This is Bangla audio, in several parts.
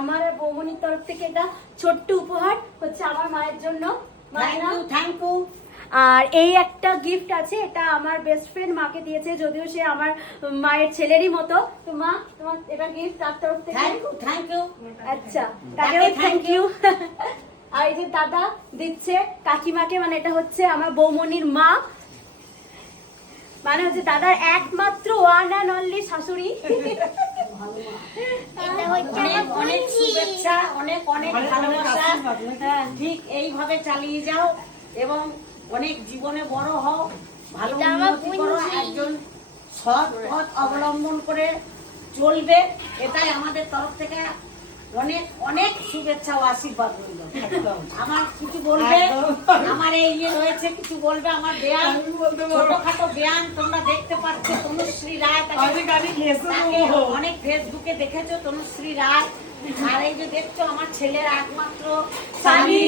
আমার বৌমনির তরফ থেকে এটা ছোট্ট উপহার হচ্ছে আমার মায়ের জন্য। Thank you. আর এই একটা গিফট আছে, এটা আমার বেস্ট ফ্রেন্ড মাকে দিয়েছে, যদিও সে আমার মায়ের ছেলেরই মতো। তো মা, তোমার এটা গিফট তার তরফ থেকে। Thank you. আচ্ছা, তাকেও থ্যাংক ইউ। আর এই যে দাদা দিচ্ছে কাকিমাকে, মানে এটা হচ্ছে আমার বৌমনির মা, মানে হচ্ছে দাদার একমাত্র ওয়ান অ্যান্ড অনলি শাশুড়ি। অনেক শুভেচ্ছা, অনেক অনেক ভালোবাসা। ঠিক এইভাবে চালিয়ে যাও এবং অনেক জীবনে বড় হও, ভালো উন্নতি করো, একজন সৎ পথ অবলম্বন করে চলবে, এটাই আমাদের তরফ থেকে অনেক অনেক শুভেচ্ছা ও আশীর্বাদ রইল। আমার কিছু বলবে, আমার এই ইয়ে রয়েছে, কিছু বলবে আমার ব্যায়াম, ছোটখাটো ব্যায়াম তোমরা দেখতে পাচ্ছ। তনুশ্রী রায়, তাকে অনেক ফেসবুকে দেখেছো, তনুশ্রী রায়। আর এই যে দেখছো আমার ছেলের একমাত্র স্বামী।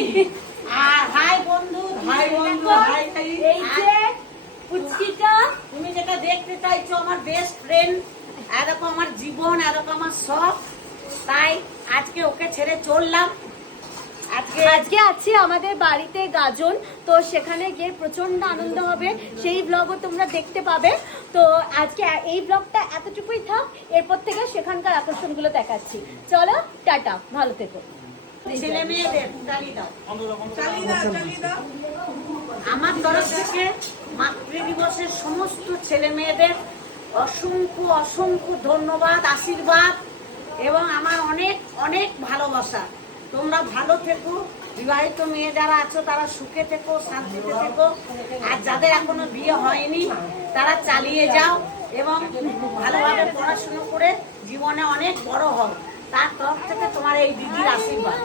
আর হাই বন্ধু, এই যে পুচকিটা, তুমি যেটা দেখতে চাইছো আমার বেস্ট ফ্রেন্ড, এরকম আমার জীবন, এরকম আমার সব। তাই আজকে ওকে ছেড়ে চললাম। আজকে আছি আমাদের বাড়িতে গাজন, তো সেখানে গিয়ে প্রচন্ড আনন্দ হবে, সেই ব্লগও তোমরা দেখতে পাবে। তো আজকে এই ব্লগটা এতটুকুই থাক, এরপর থেকে সেখানকার আকর্ষণগুলো দেখাচ্ছি। চলো, টাটা, ভালো থেকো। ছেলে মেয়েদের আমার তরফ থেকে মাতৃ দিবসের সমস্ত ছেলে মেয়েদের অসংখ্য অসংখ্য ধন্যবাদ, আশীর্বাদ এবং আমার অনেক অনেক ভালোবাসা। তোমরা ভালো থেকো, বিবাহিত মেয়ে যারা আছো তারা সুখে থেকো, শান্তিতে থেকো, আর যাদের এখনো বিয়ে হয়নি তারা চালিয়ে যাও এবং ভালোভাবে পড়াশুনো করে জীবনে অনেক বড় হও। তার তরফ থেকে তোমার এই দিদির আশীর্বাদ।